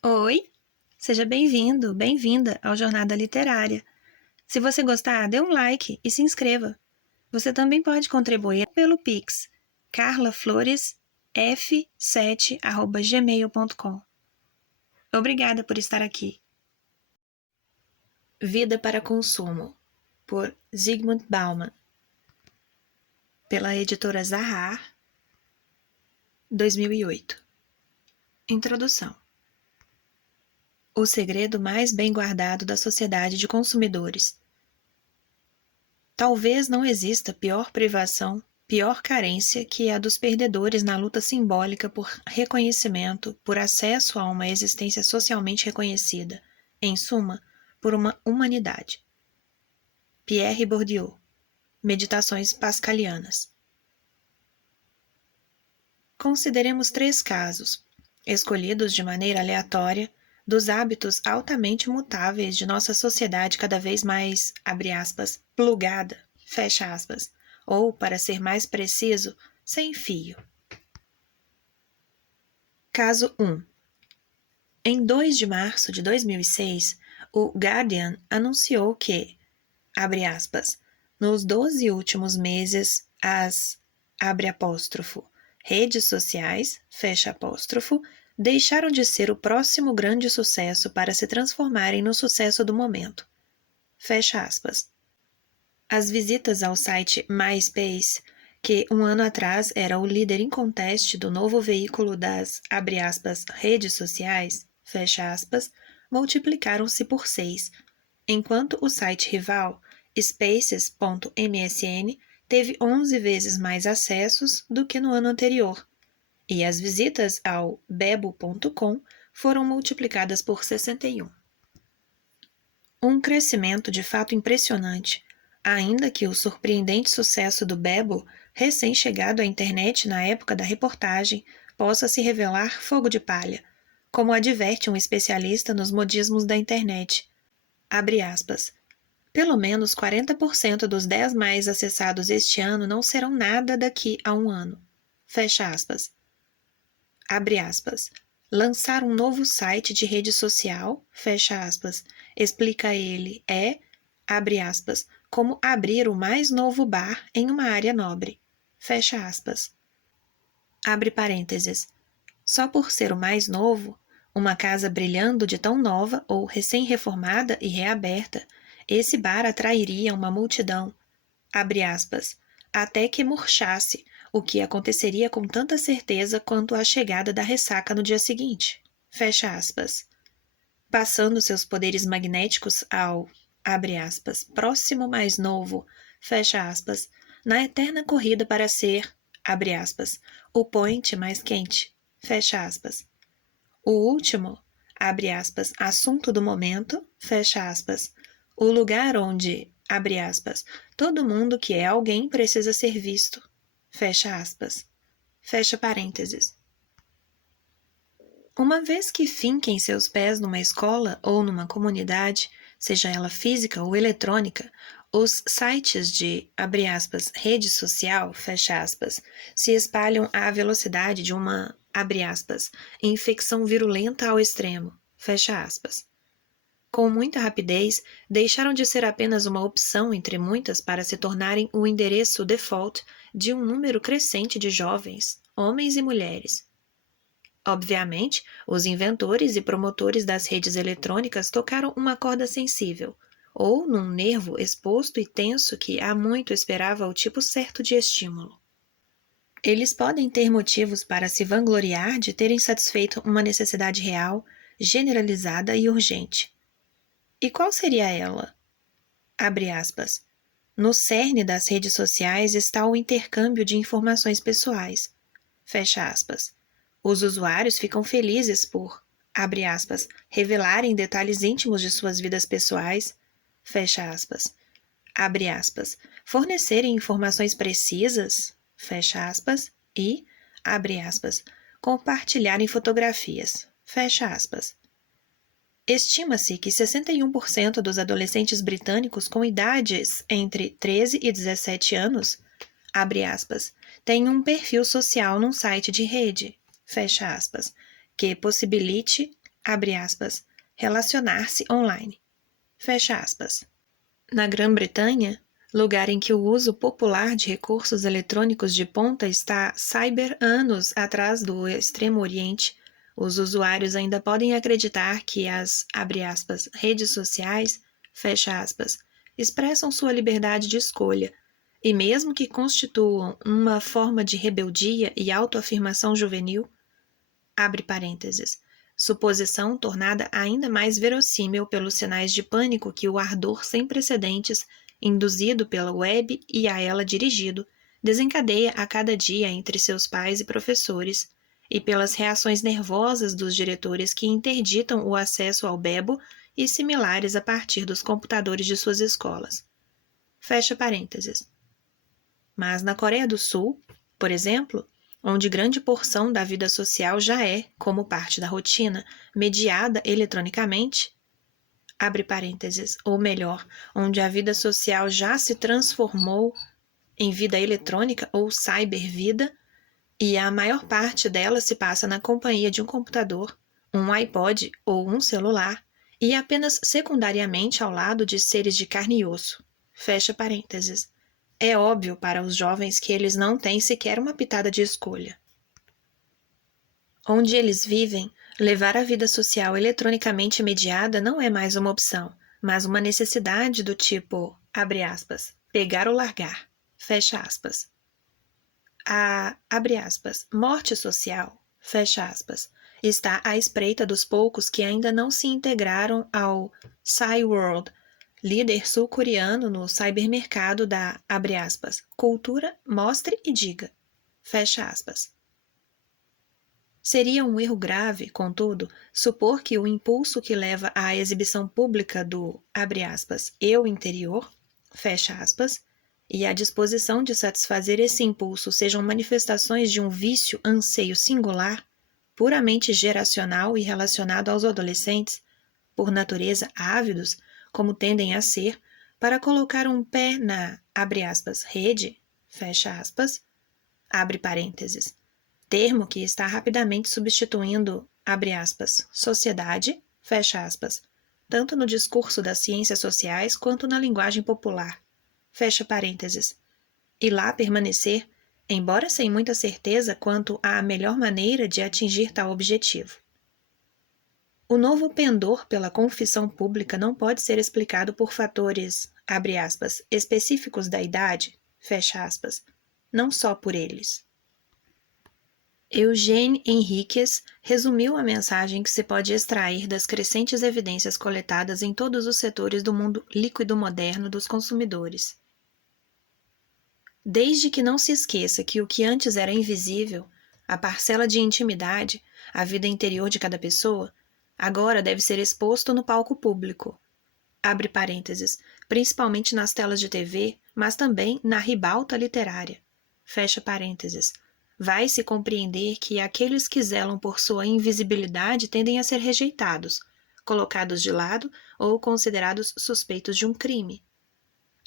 Oi, seja bem-vindo, bem-vinda ao Jornada Literária. Se você gostar, dê um like e se inscreva. Você também pode contribuir pelo Pix, carlafloresf7@gmail.com. Obrigada por estar aqui. Vida para Consumo, por Zygmunt Bauman, pela editora Zahar, 2008. Introdução. O segredo mais bem guardado da sociedade de consumidores. Talvez não exista pior privação, pior carência que a dos perdedores na luta simbólica por reconhecimento, por acesso a uma existência socialmente reconhecida, em suma, por uma humanidade. Pierre Bourdieu, Meditações Pascalianas. Consideremos 3 casos, escolhidos de maneira aleatória, dos hábitos altamente mutáveis de nossa sociedade cada vez mais, abre aspas, plugada, fecha aspas, ou, para ser mais preciso, sem fio. Caso 1. Em 2 de março de 2006, o Guardian anunciou que, abre aspas, nos 12 últimos meses, as, abre apóstrofo, redes sociais, fecha apóstrofo, deixaram de ser o próximo grande sucesso para se transformarem no sucesso do momento. Fecha aspas. As visitas ao site MySpace, que um ano atrás era o líder inconteste do novo veículo das, abre aspas, redes sociais, fecha aspas, multiplicaram-se por 6, enquanto o site rival, Spaces.msn, teve 11 vezes mais acessos do que no ano anterior, e as visitas ao Bebo.com foram multiplicadas por 61. Um crescimento de fato impressionante, ainda que o surpreendente sucesso do Bebo, recém-chegado à internet na época da reportagem, possa se revelar fogo de palha, como adverte um especialista nos modismos da internet. Abre aspas. Pelo menos 40% dos 10 mais acessados este ano não serão nada daqui a um ano. Fecha aspas. Abre aspas. Lançar um novo site de rede social, fecha aspas, explica ele, abre aspas, como abrir o mais novo bar em uma área nobre, fecha aspas. Abre parênteses. Só por ser o mais novo, uma casa brilhando de tão nova ou recém-reformada e reaberta, esse bar atrairia uma multidão, abre aspas, até que murchasse, o que aconteceria com tanta certeza quanto a chegada da ressaca no dia seguinte, fecha aspas. Passando seus poderes magnéticos ao, abre aspas, próximo mais novo, fecha aspas, na eterna corrida para ser, abre aspas, o point mais quente, fecha aspas. O último, abre aspas, assunto do momento, fecha aspas, o lugar onde, abre aspas, todo mundo que é alguém precisa ser visto, fecha aspas, fecha parênteses. Uma vez que finquem seus pés numa escola ou numa comunidade, seja ela física ou eletrônica, os sites de, abre aspas, rede social, fecha aspas, se espalham à velocidade de uma, abre aspas, infecção virulenta ao extremo, fecha aspas. Com muita rapidez, deixaram de ser apenas uma opção entre muitas para se tornarem o endereço default de um número crescente de jovens, homens e mulheres. Obviamente, os inventores e promotores das redes eletrônicas tocaram uma corda sensível, ou num nervo exposto e tenso que há muito esperava o tipo certo de estímulo. Eles podem ter motivos para se vangloriar de terem satisfeito uma necessidade real, generalizada e urgente. E qual seria ela? Abre aspas. No cerne das redes sociais está o intercâmbio de informações pessoais. Fecha aspas. Os usuários ficam felizes por, abre aspas, revelarem detalhes íntimos de suas vidas pessoais, fecha aspas, abre aspas, fornecerem informações precisas, fecha aspas, e, abre aspas, compartilharem fotografias, fecha aspas. Estima-se que 61% dos adolescentes britânicos com idades entre 13 e 17 anos, abre aspas, têm um perfil social num site de rede, fecha aspas, que possibilite, abre aspas, relacionar-se online, fecha aspas. Na Grã-Bretanha, lugar em que o uso popular de recursos eletrônicos de ponta está cyber-anos atrás do Extremo Oriente, os usuários ainda podem acreditar que as, abre aspas, redes sociais, fecha aspas, expressam sua liberdade de escolha, e mesmo que constituam uma forma de rebeldia e autoafirmação juvenil, abre parênteses, suposição tornada ainda mais verossímil pelos sinais de pânico que o ardor sem precedentes, induzido pela web e a ela dirigido, desencadeia a cada dia entre seus pais e professores, e pelas reações nervosas dos diretores que interditam o acesso ao Bebo e similares a partir dos computadores de suas escolas. Fecha parênteses. Mas na Coreia do Sul, por exemplo, onde grande porção da vida social já é, como parte da rotina, mediada eletronicamente, abre parênteses, ou melhor, onde a vida social já se transformou em vida eletrônica ou cybervida, e a maior parte dela se passa na companhia de um computador, um iPod ou um celular, e apenas secundariamente ao lado de seres de carne e osso. Fecha parênteses. É óbvio para os jovens que eles não têm sequer uma pitada de escolha. Onde eles vivem, levar a vida social eletronicamente mediada não é mais uma opção, mas uma necessidade do tipo, abre aspas, pegar ou largar, fecha aspas. A, abre aspas, morte social, fecha aspas, está à espreita dos poucos que ainda não se integraram ao Cyworld, líder sul-coreano no cybermercado da, abre aspas, cultura, mostre e diga, fecha aspas. Seria um erro grave, contudo, supor que o impulso que leva à exibição pública do, abre aspas, eu interior, fecha aspas, e a disposição de satisfazer esse impulso sejam manifestações de um vício anseio singular, puramente geracional e relacionado aos adolescentes, por natureza ávidos, como tendem a ser, para colocar um pé na, abre aspas, rede, fecha aspas, abre parênteses, termo que está rapidamente substituindo, abre aspas, sociedade, fecha aspas, tanto no discurso das ciências sociais quanto na linguagem popular, fecha parênteses, e lá permanecer, embora sem muita certeza quanto à melhor maneira de atingir tal objetivo. O novo pendor pela confissão pública não pode ser explicado por fatores, abre aspas, específicos da idade, fecha aspas, não só por eles. Eugene Henriques resumiu a mensagem que se pode extrair das crescentes evidências coletadas em todos os setores do mundo líquido moderno dos consumidores. Desde que não se esqueça que o que antes era invisível, a parcela de intimidade, a vida interior de cada pessoa, agora deve ser exposto no palco público. Abre parênteses, principalmente nas telas de TV, mas também na ribalta literária. Fecha parênteses. Vai-se compreender que aqueles que zelam por sua invisibilidade tendem a ser rejeitados, colocados de lado ou considerados suspeitos de um crime.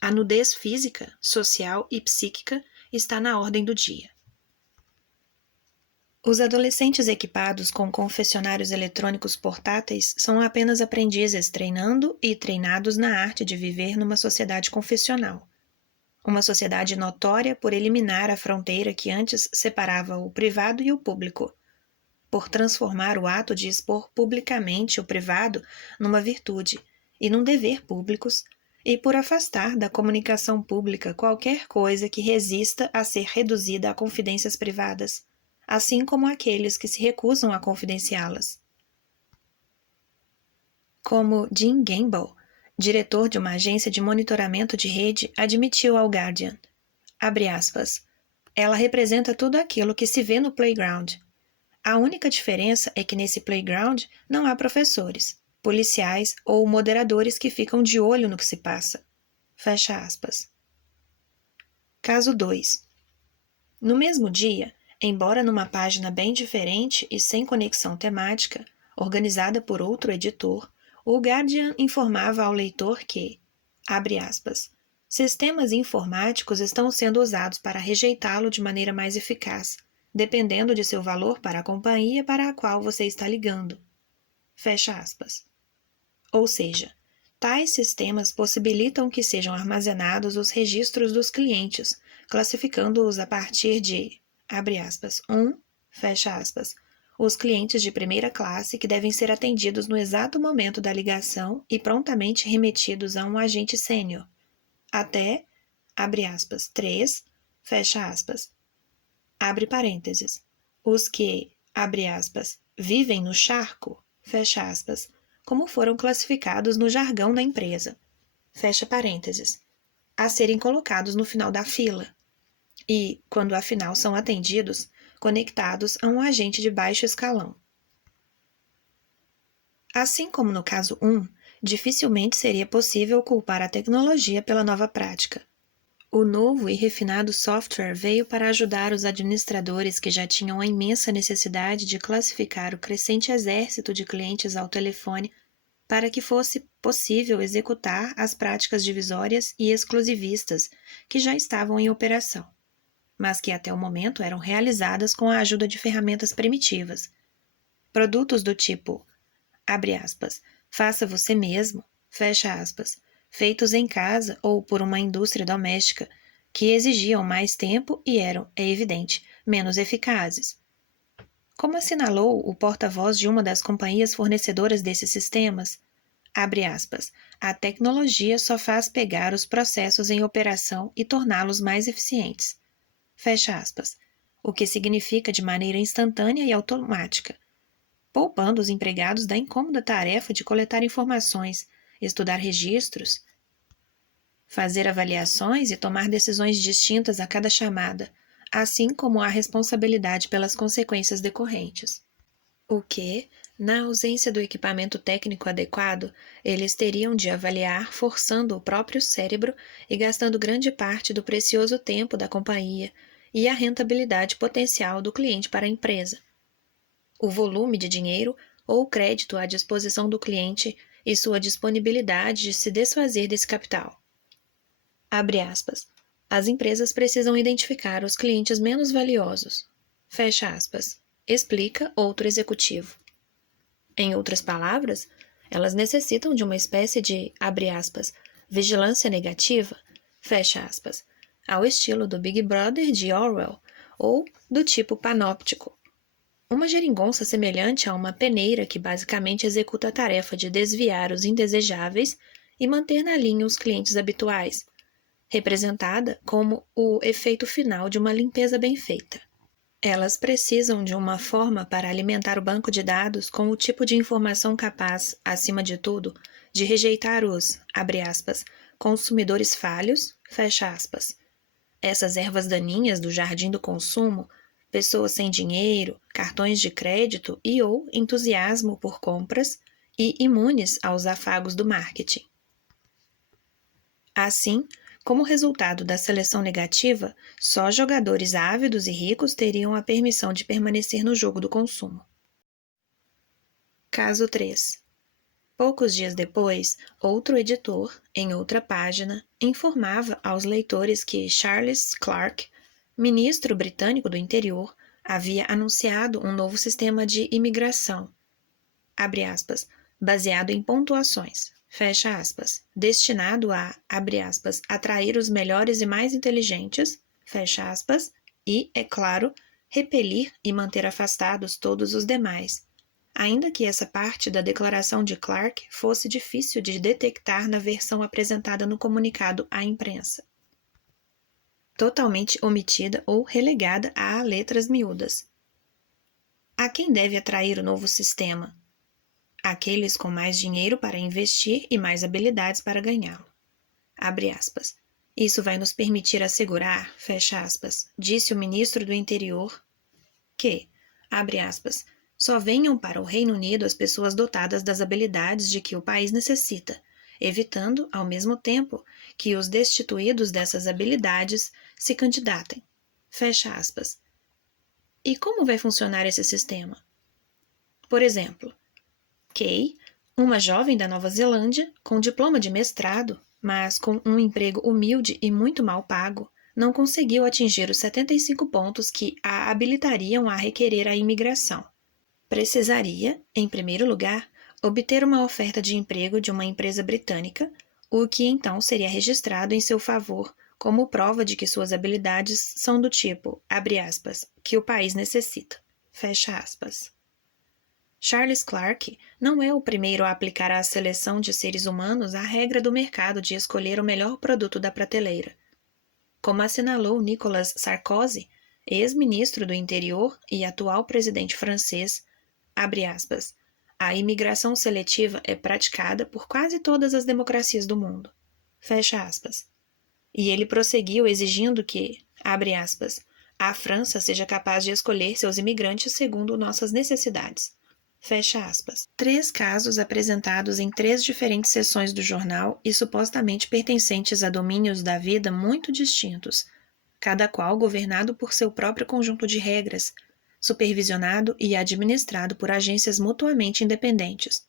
A nudez física, social e psíquica está na ordem do dia. Os adolescentes equipados com confessionários eletrônicos portáteis são apenas aprendizes treinando e treinados na arte de viver numa sociedade confessional. Uma sociedade notória por eliminar a fronteira que antes separava o privado e o público, por transformar o ato de expor publicamente o privado numa virtude e num dever públicos, e por afastar da comunicação pública qualquer coisa que resista a ser reduzida a confidências privadas, assim como aqueles que se recusam a confidenciá-las. Como Jim Gamble, diretor de uma agência de monitoramento de rede, admitiu ao Guardian, abre aspas, ela representa tudo aquilo que se vê no playground. A única diferença é que nesse playground não há professores, policiais ou moderadores que ficam de olho no que se passa. Fecha aspas. Caso 2. No mesmo dia, embora numa página bem diferente e sem conexão temática, organizada por outro editor, o Guardian informava ao leitor que, abre aspas, sistemas informáticos estão sendo usados para rejeitá-lo de maneira mais eficaz, dependendo de seu valor para a companhia para a qual você está ligando. fecha aspas. Ou seja, tais sistemas possibilitam que sejam armazenados os registros dos clientes, classificando-os a partir de, abre aspas, fecha aspas, os clientes de primeira classe que devem ser atendidos no exato momento da ligação e prontamente remetidos a um agente sênior, até, abre aspas, 3, fecha aspas, abre parênteses, os que, abre aspas, vivem no charco, fecha aspas, como foram classificados no jargão da empresa, fecha parênteses, a serem colocados no final da fila e, quando afinal são atendidos, conectados a um agente de baixo escalão. Assim como no caso 1, dificilmente seria possível culpar a tecnologia pela nova prática. O novo e refinado software veio para ajudar os administradores que já tinham a imensa necessidade de classificar o crescente exército de clientes ao telefone para que fosse possível executar as práticas divisórias e exclusivistas que já estavam em operação, mas que até o momento eram realizadas com a ajuda de ferramentas primitivas. Produtos do tipo, abre aspas, faça você mesmo, fecha aspas, feitos em casa ou por uma indústria doméstica, que exigiam mais tempo e eram, é evidente, menos eficazes. Como assinalou o porta-voz de uma das companhias fornecedoras desses sistemas, abre aspas, a tecnologia só faz pegar os processos em operação e torná-los mais eficientes, fecha aspas, o que significa de maneira instantânea e automática, poupando os empregados da incômoda tarefa de coletar informações, estudar registros, fazer avaliações e tomar decisões distintas a cada chamada, assim como a responsabilidade pelas consequências decorrentes. O que, na ausência do equipamento técnico adequado, eles teriam de avaliar forçando o próprio cérebro e gastando grande parte do precioso tempo da companhia e a rentabilidade potencial do cliente para a empresa. O volume de dinheiro ou crédito à disposição do cliente e sua disponibilidade de se desfazer desse capital. Abre aspas. As empresas precisam identificar os clientes menos valiosos. Fecha aspas. Explica outro executivo. Em outras palavras, elas necessitam de uma espécie de, abre aspas, vigilância negativa, fecha aspas, ao estilo do Big Brother de Orwell ou do tipo panóptico. Uma geringonça semelhante a uma peneira que basicamente executa a tarefa de desviar os indesejáveis e manter na linha os clientes habituais, representada como o efeito final de uma limpeza bem feita. Elas precisam de uma forma para alimentar o banco de dados com o tipo de informação capaz, acima de tudo, de rejeitar os, abre aspas, consumidores falhos, fecha aspas. Essas ervas daninhas do jardim do consumo, pessoas sem dinheiro, cartões de crédito e ou entusiasmo por compras e imunes aos afagos do marketing. Assim, como resultado da seleção negativa, só jogadores ávidos e ricos teriam a permissão de permanecer no jogo do consumo. Caso 3. Poucos dias depois, outro editor, em outra página, informava aos leitores que Charles Clarke, ministro britânico do interior, havia anunciado um novo sistema de imigração, abre aspas, baseado em pontuações, fecha aspas, destinado a, abre aspas, atrair os melhores e mais inteligentes, fecha aspas, e, é claro, repelir e manter afastados todos os demais, ainda que essa parte da declaração de Clarke fosse difícil de detectar na versão apresentada no comunicado à imprensa. Totalmente omitida ou relegada a letras miúdas. A quem deve atrair o novo sistema? Aqueles com mais dinheiro para investir e mais habilidades para ganhá-lo. Abre aspas. Isso vai nos permitir assegurar, fecha aspas, disse o ministro do Interior, que, abre aspas, só venham para o Reino Unido as pessoas dotadas das habilidades de que o país necessita, evitando, ao mesmo tempo, que os destituídos dessas habilidades se candidatem. Fecha aspas. E como vai funcionar esse sistema? Por exemplo, Kay, uma jovem da Nova Zelândia, com diploma de mestrado, mas com um emprego humilde e muito mal pago, não conseguiu atingir os 75 pontos que a habilitariam a requerer a imigração. Precisaria, em primeiro lugar, obter uma oferta de emprego de uma empresa britânica, o que então seria registrado em seu favor como prova de que suas habilidades são do tipo, abre aspas, que o país necessita, fecha aspas. Charles Clarke não é o primeiro a aplicar à seleção de seres humanos a regra do mercado de escolher o melhor produto da prateleira. Como assinalou Nicolas Sarkozy, ex-ministro do Interior e atual presidente francês, abre aspas, a imigração seletiva é praticada por quase todas as democracias do mundo, fecha aspas. E ele prosseguiu exigindo que, abre aspas, a França seja capaz de escolher seus imigrantes segundo nossas necessidades. Fecha aspas. 3 casos apresentados em 3 diferentes seções do jornal e supostamente pertencentes a domínios da vida muito distintos, cada qual governado por seu próprio conjunto de regras, supervisionado e administrado por agências mutuamente independentes.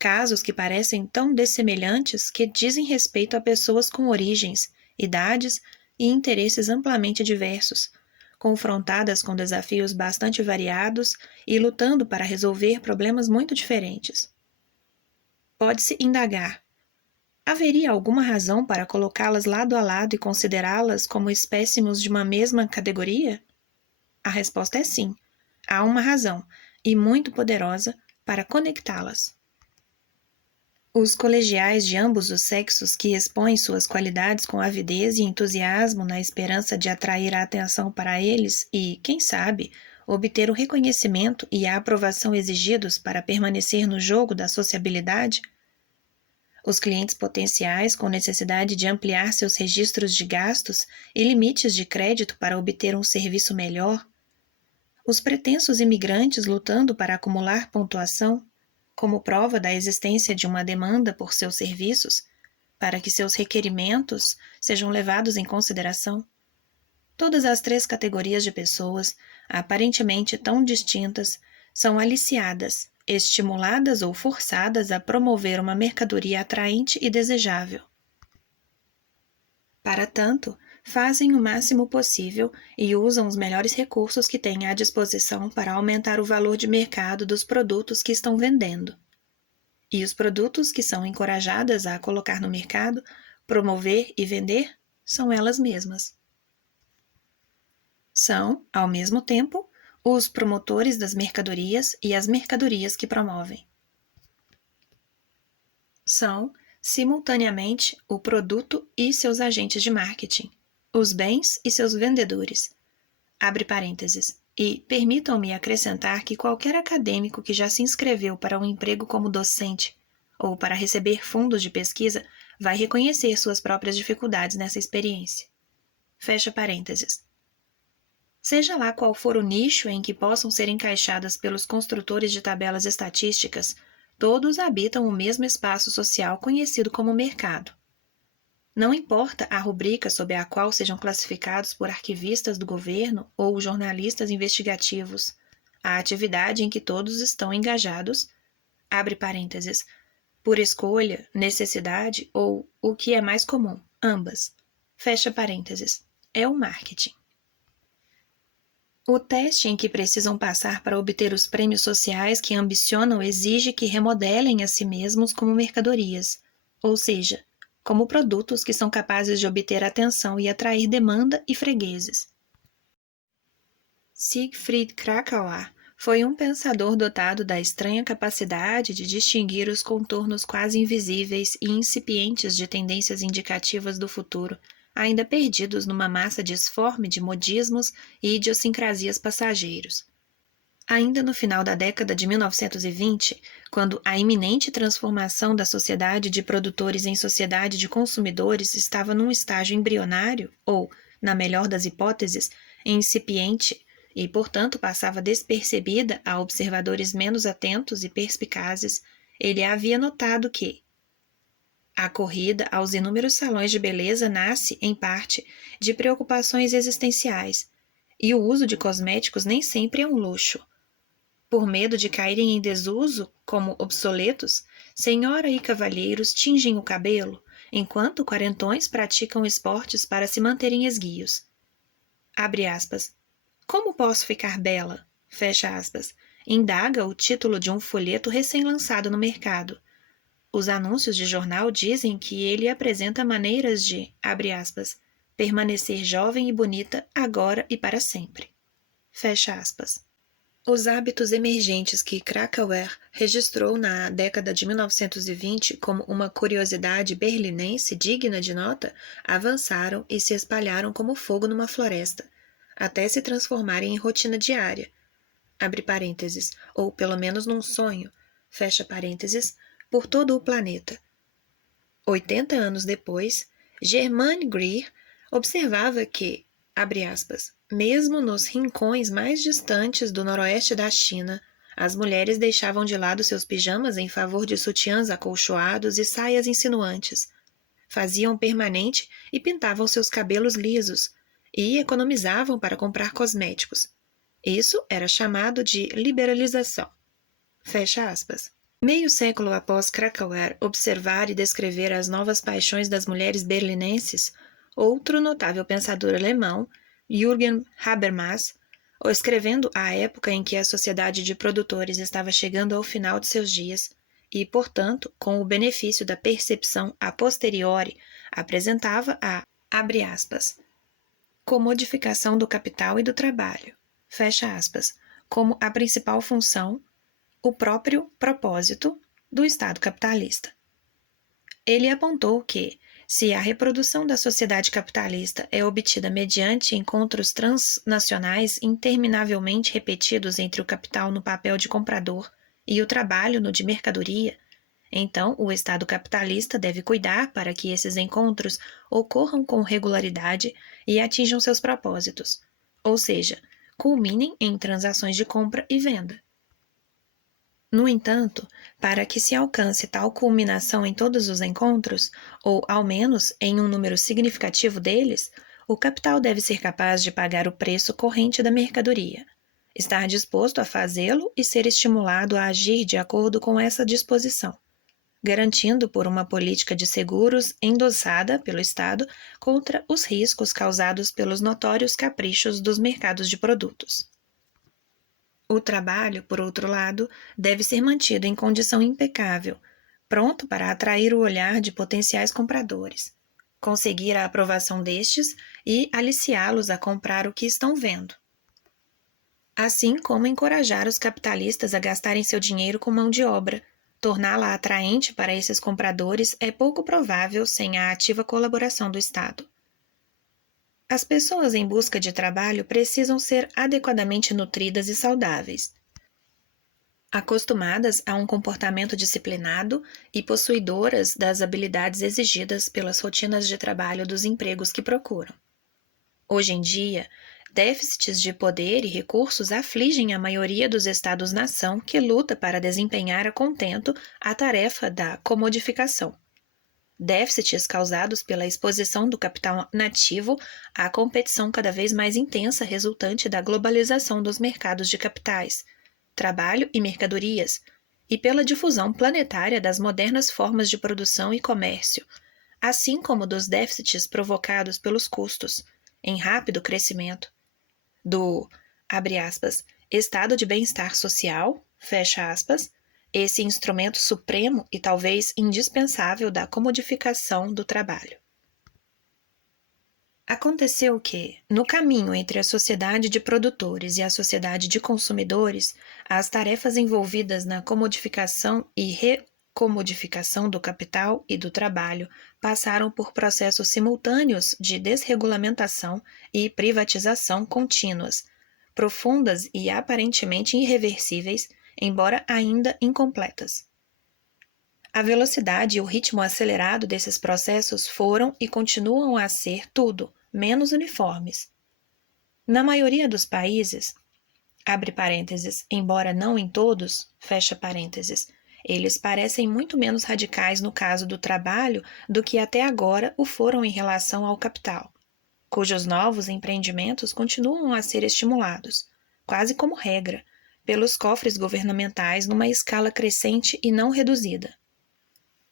Casos que parecem tão dessemelhantes que dizem respeito a pessoas com origens, idades e interesses amplamente diversos, confrontadas com desafios bastante variados e lutando para resolver problemas muito diferentes. Pode-se indagar: haveria alguma razão para colocá-las lado a lado e considerá-las como espécimos de uma mesma categoria? A resposta é sim. Há uma razão, e muito poderosa, para conectá-las. Os colegiais de ambos os sexos que expõem suas qualidades com avidez e entusiasmo na esperança de atrair a atenção para eles e, quem sabe, obter o reconhecimento e a aprovação exigidos para permanecer no jogo da sociabilidade? Os clientes potenciais com necessidade de ampliar seus registros de gastos e limites de crédito para obter um serviço melhor? Os pretensos imigrantes lutando para acumular pontuação, como prova da existência de uma demanda por seus serviços, para que seus requerimentos sejam levados em consideração? Todas as 3 categorias de pessoas, aparentemente tão distintas, são aliciadas, estimuladas ou forçadas a promover uma mercadoria atraente e desejável. Para tanto, fazem o máximo possível e usam os melhores recursos que têm à disposição para aumentar o valor de mercado dos produtos que estão vendendo. E os produtos que são encorajadas a colocar no mercado, promover e vender são elas mesmas. São, ao mesmo tempo, os promotores das mercadorias e as mercadorias que promovem. São, simultaneamente, o produto e seus agentes de marketing, os bens e seus vendedores. Abre parênteses. E permitam-me acrescentar que qualquer acadêmico que já se inscreveu para um emprego como docente ou para receber fundos de pesquisa vai reconhecer suas próprias dificuldades nessa experiência. Fecha parênteses. Seja lá qual for o nicho em que possam ser encaixadas pelos construtores de tabelas estatísticas, todos habitam o mesmo espaço social conhecido como mercado. Não importa a rubrica sob a qual sejam classificados por arquivistas do governo ou jornalistas investigativos, a atividade em que todos estão engajados, abre parênteses, por escolha, necessidade ou, o que é mais comum, ambas, fecha parênteses, é o marketing. O teste em que precisam passar para obter os prêmios sociais que ambicionam exige que remodelem a si mesmos como mercadorias, ou seja, como produtos que são capazes de obter atenção e atrair demanda e fregueses. Siegfried Kracauer foi um pensador dotado da estranha capacidade de distinguir os contornos quase invisíveis e incipientes de tendências indicativas do futuro, ainda perdidos numa massa disforme de modismos e idiosincrasias passageiros. Ainda no final da década de 1920, quando a iminente transformação da sociedade de produtores em sociedade de consumidores estava num estágio embrionário, ou, na melhor das hipóteses, incipiente, e, portanto, passava despercebida a observadores menos atentos e perspicazes, ele havia notado que a corrida aos inúmeros salões de beleza nasce, em parte, de preocupações existenciais, e o uso de cosméticos nem sempre é um luxo. Por medo de caírem em desuso, como obsoletos, senhora e cavalheiros tingem o cabelo, enquanto quarentões praticam esportes para se manterem esguios. Abre aspas. Como posso ficar bela? Fecha aspas. indaga o título de um folheto recém-lançado no mercado. Os anúncios de jornal dizem que ele apresenta maneiras de, abre aspas, permanecer jovem e bonita agora e para sempre. Fecha aspas. Os hábitos emergentes que Krakauer registrou na década de 1920 como uma curiosidade berlinense digna de nota avançaram e se espalharam como fogo numa floresta, até se transformarem em rotina diária, abre parênteses, ou pelo menos num sonho, fecha parênteses, por todo o planeta. 80 anos depois, Germaine Greer observava que, abre aspas, mesmo nos rincões mais distantes do noroeste da China, as mulheres deixavam de lado seus pijamas em favor de sutiãs acolchoados e saias insinuantes. Faziam permanente e pintavam seus cabelos lisos, e economizavam para comprar cosméticos. Isso era chamado de liberalização. Fecha aspas. Meio século após Krakauer observar e descrever as novas paixões das mulheres berlinenses, outro notável pensador alemão, Jürgen Habermas, escrevendo à época em que a sociedade de produtores estava chegando ao final de seus dias e, portanto, com o benefício da percepção a posteriori, apresentava a, abre aspas, comodificação do capital e do trabalho, fecha aspas, como a principal função, o próprio propósito do Estado capitalista. Ele apontou que, se a reprodução da sociedade capitalista é obtida mediante encontros transnacionais interminavelmente repetidos entre o capital no papel de comprador e o trabalho no de mercadoria, então o Estado capitalista deve cuidar para que esses encontros ocorram com regularidade e atinjam seus propósitos, ou seja, culminem em transações de compra e venda. No entanto, para que se alcance tal culminação em todos os encontros, ou ao menos em um número significativo deles, o capital deve ser capaz de pagar o preço corrente da mercadoria, estar disposto a fazê-lo e ser estimulado a agir de acordo com essa disposição, garantindo por uma política de seguros endossada pelo Estado contra os riscos causados pelos notórios caprichos dos mercados de produtos. O trabalho, por outro lado, deve ser mantido em condição impecável, pronto para atrair o olhar de potenciais compradores, conseguir a aprovação destes e aliciá-los a comprar o que estão vendo. Assim como encorajar os capitalistas a gastarem seu dinheiro com mão de obra, torná-la atraente para esses compradores é pouco provável sem a ativa colaboração do Estado. As pessoas em busca de trabalho precisam ser adequadamente nutridas e saudáveis, acostumadas a um comportamento disciplinado e possuidoras das habilidades exigidas pelas rotinas de trabalho dos empregos que procuram. Hoje em dia, déficits de poder e recursos afligem a maioria dos Estados-nação que luta para desempenhar a contento a tarefa da comodificação. Déficits causados pela exposição do capital nativo à competição cada vez mais intensa resultante da globalização dos mercados de capitais, trabalho e mercadorias, e pela difusão planetária das modernas formas de produção e comércio, assim como dos déficits provocados pelos custos, em rápido crescimento, do, abre aspas, estado de bem-estar social, fecha aspas, esse instrumento supremo e talvez indispensável da comodificação do trabalho. Aconteceu que, no caminho entre a sociedade de produtores e a sociedade de consumidores, as tarefas envolvidas na comodificação e recomodificação do capital e do trabalho passaram por processos simultâneos de desregulamentação e privatização contínuas, profundas e aparentemente irreversíveis, embora ainda incompletas. A velocidade e o ritmo acelerado desses processos foram e continuam a ser tudo, menos uniformes. Na maioria dos países, abre parênteses, embora não em todos, fecha parênteses, eles parecem muito menos radicais no caso do trabalho do que até agora o foram em relação ao capital, cujos novos empreendimentos continuam a ser estimulados, quase como regra, pelos cofres governamentais numa escala crescente e não reduzida.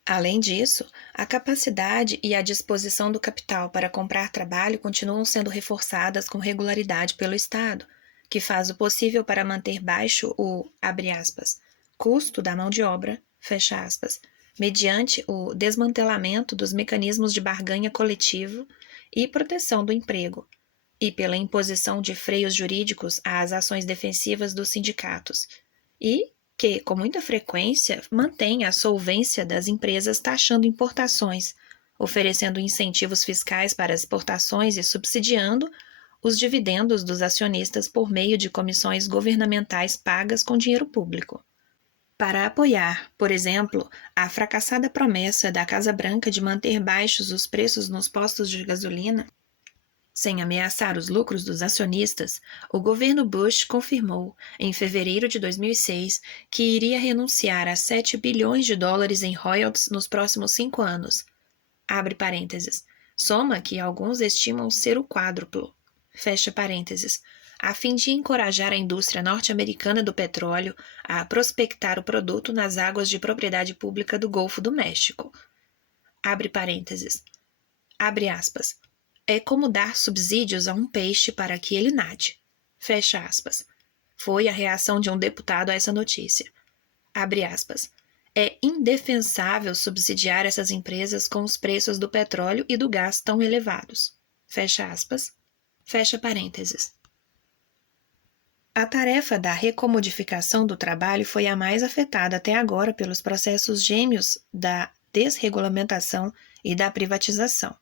Além disso, a capacidade e a disposição do capital para comprar trabalho continuam sendo reforçadas com regularidade pelo Estado, que faz o possível para manter baixo o, abre aspas, custo da mão de obra, fecha aspas, mediante o desmantelamento dos mecanismos de barganha coletivo e proteção do emprego, e pela imposição de freios jurídicos às ações defensivas dos sindicatos, e que, com muita frequência, mantém a solvência das empresas taxando importações, oferecendo incentivos fiscais para as exportações e subsidiando os dividendos dos acionistas por meio de comissões governamentais pagas com dinheiro público. Para apoiar, por exemplo, a fracassada promessa da Casa Branca de manter baixos os preços nos postos de gasolina, sem ameaçar os lucros dos acionistas, o governo Bush confirmou, em fevereiro de 2006, que iria renunciar a 7 bilhões de dólares em royalties nos próximos 5 anos. Abre parênteses. Soma que alguns estimam ser o quádruplo. Fecha parênteses. A fim de encorajar a indústria norte-americana do petróleo a prospectar o produto nas águas de propriedade pública do Golfo do México. Abre parênteses. Abre aspas. É como dar subsídios a um peixe para que ele nade. Fecha aspas. Foi a reação de um deputado a essa notícia. Abre aspas. É indefensável subsidiar essas empresas com os preços do petróleo e do gás tão elevados. Fecha aspas. Fecha parênteses. A tarefa da recomodificação do trabalho foi a mais afetada até agora pelos processos gêmeos da desregulamentação e da privatização.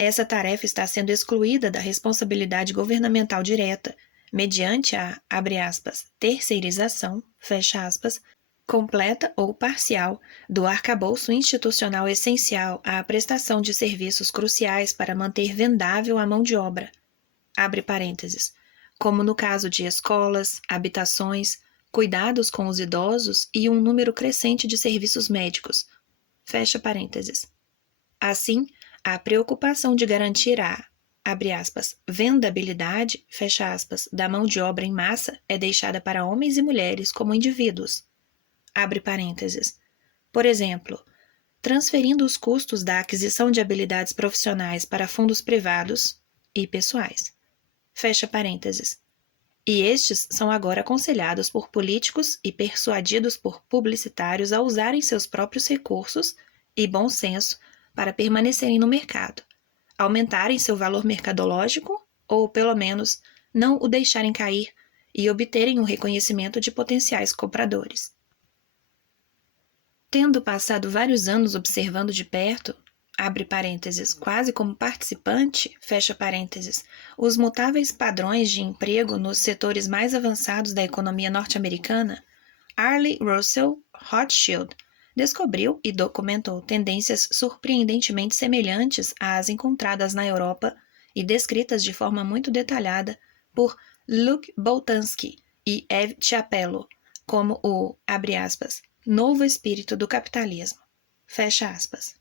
Essa tarefa está sendo excluída da responsabilidade governamental direta, mediante a, abre aspas, terceirização, fecha aspas, completa ou parcial do arcabouço institucional essencial à prestação de serviços cruciais para manter vendável a mão de obra, abre parênteses, como no caso de escolas, habitações, cuidados com os idosos e um número crescente de serviços médicos, fecha parênteses. Assim, a preocupação de garantir a, abre aspas, vendabilidade, fecha aspas, da mão de obra em massa é deixada para homens e mulheres como indivíduos. Abre parênteses. Por exemplo, transferindo os custos da aquisição de habilidades profissionais para fundos privados e pessoais. Fecha parênteses. E estes são agora aconselhados por políticos e persuadidos por publicitários a usarem seus próprios recursos e bom senso para permanecerem no mercado, aumentarem seu valor mercadológico ou, pelo menos, não o deixarem cair e obterem o reconhecimento de potenciais compradores. Tendo passado vários anos observando de perto, abre parênteses, quase como participante, fecha parênteses, os mutáveis padrões de emprego nos setores mais avançados da economia norte-americana, Arlie Russell Rothschild descobriu e documentou tendências surpreendentemente semelhantes às encontradas na Europa e descritas de forma muito detalhada por Luc Boltanski e Eve Chiapello como o, abre aspas, novo espírito do capitalismo, fecha aspas.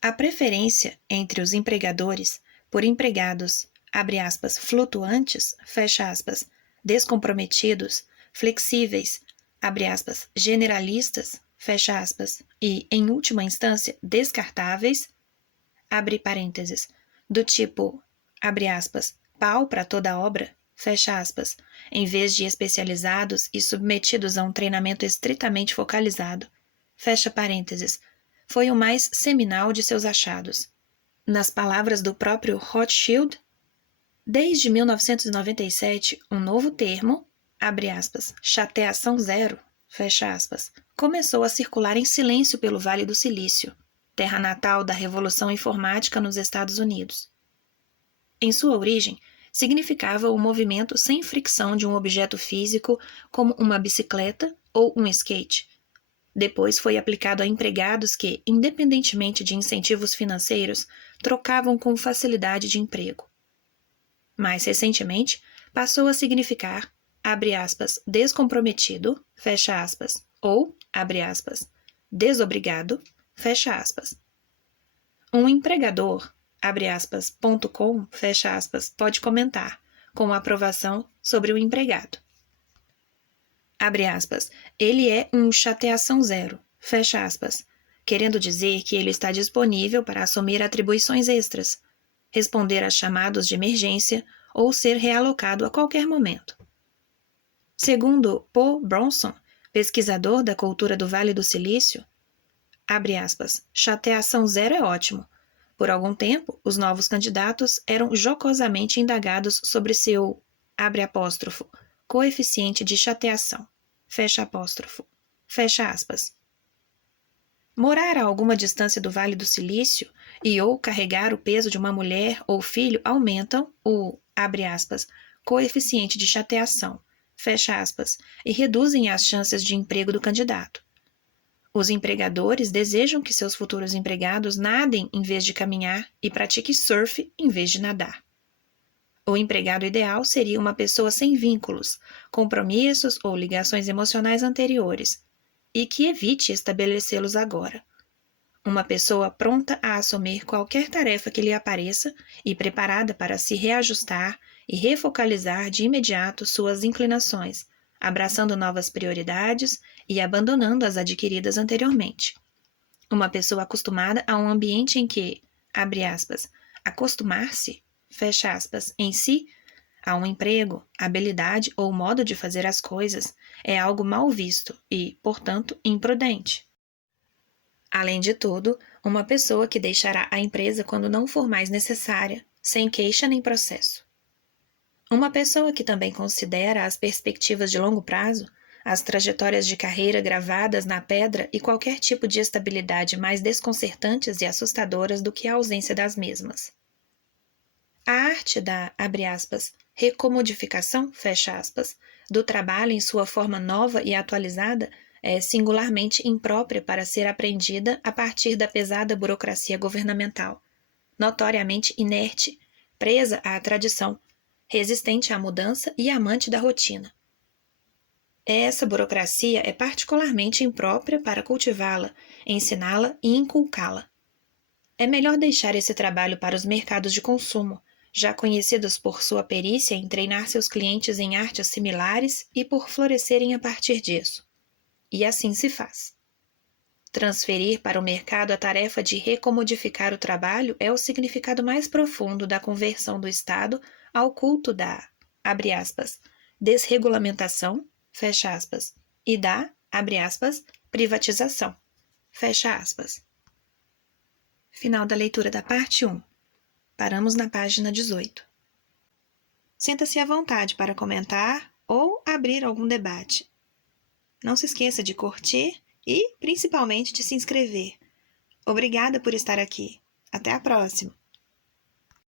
A preferência entre os empregadores por empregados, abre aspas, flutuantes, fecha aspas, descomprometidos, flexíveis, abre aspas, generalistas, fecha aspas, e, em última instância, descartáveis, abre parênteses, do tipo, abre aspas, pau para toda obra, fecha aspas, em vez de especializados e submetidos a um treinamento estritamente focalizado, fecha parênteses, foi o mais seminal de seus achados. Nas palavras do próprio Rothschild, desde 1997, um novo termo, abre aspas, chateação zero, fecha aspas, começou a circular em silêncio pelo Vale do Silício, terra natal da Revolução Informática nos Estados Unidos. Em sua origem, significava o movimento sem fricção de um objeto físico como uma bicicleta ou um skate. Depois foi aplicado a empregados que, independentemente de incentivos financeiros, trocavam com facilidade de emprego. Mais recentemente, passou a significar, abre aspas, descomprometido, fecha aspas, ou, abre aspas, desobrigado, fecha aspas. Um empregador, abre aspas, .com, fecha aspas, pode comentar, com aprovação sobre o empregado. Abre aspas, ele é um chateação zero, fecha aspas, querendo dizer que ele está disponível para assumir atribuições extras, responder a chamados de emergência ou ser realocado a qualquer momento. Segundo Paul Bronson, pesquisador da cultura do Vale do Silício, abre aspas, chateação zero é ótimo. Por algum tempo, os novos candidatos eram jocosamente indagados sobre seu, abre apóstrofo, coeficiente de chateação, fecha apóstrofo, fecha aspas. Morar a alguma distância do Vale do Silício e ou carregar o peso de uma mulher ou filho aumentam o, abre aspas, coeficiente de chateação, fecha aspas, e reduzem as chances de emprego do candidato. Os empregadores desejam que seus futuros empregados nadem em vez de caminhar e pratiquem surf em vez de nadar. O empregado ideal seria uma pessoa sem vínculos, compromissos ou ligações emocionais anteriores, e que evite estabelecê-los agora. Uma pessoa pronta a assumir qualquer tarefa que lhe apareça e preparada para se reajustar e refocalizar de imediato suas inclinações, abraçando novas prioridades e abandonando as adquiridas anteriormente. Uma pessoa acostumada a um ambiente em que, abre aspas, acostumar-se, fecha aspas, em si, a um emprego, habilidade ou modo de fazer as coisas é algo mal visto e, portanto, imprudente. Além de tudo, uma pessoa que deixará a empresa quando não for mais necessária, sem queixa nem processo. Uma pessoa que também considera as perspectivas de longo prazo, as trajetórias de carreira gravadas na pedra e qualquer tipo de estabilidade mais desconcertantes e assustadoras do que a ausência das mesmas. A arte da, abre aspas, recomodificação, fecha aspas, do trabalho em sua forma nova e atualizada é singularmente imprópria para ser aprendida a partir da pesada burocracia governamental, notoriamente inerte, presa à tradição, resistente à mudança e amante da rotina. Essa burocracia é particularmente imprópria para cultivá-la, ensiná-la e inculcá-la. É melhor deixar esse trabalho para os mercados de consumo, já conhecidos por sua perícia em treinar seus clientes em artes similares e por florescerem a partir disso. E assim se faz. Transferir para o mercado a tarefa de recomodificar o trabalho é o significado mais profundo da conversão do Estado ao culto da, abre aspas, desregulamentação, fecha aspas, e da, abre aspas, privatização, fecha aspas. Final da leitura da parte 1. Paramos na página 18. Sinta-se à vontade para comentar ou abrir algum debate. Não se esqueça de curtir e, principalmente, de se inscrever. Obrigada por estar aqui. Até a próxima!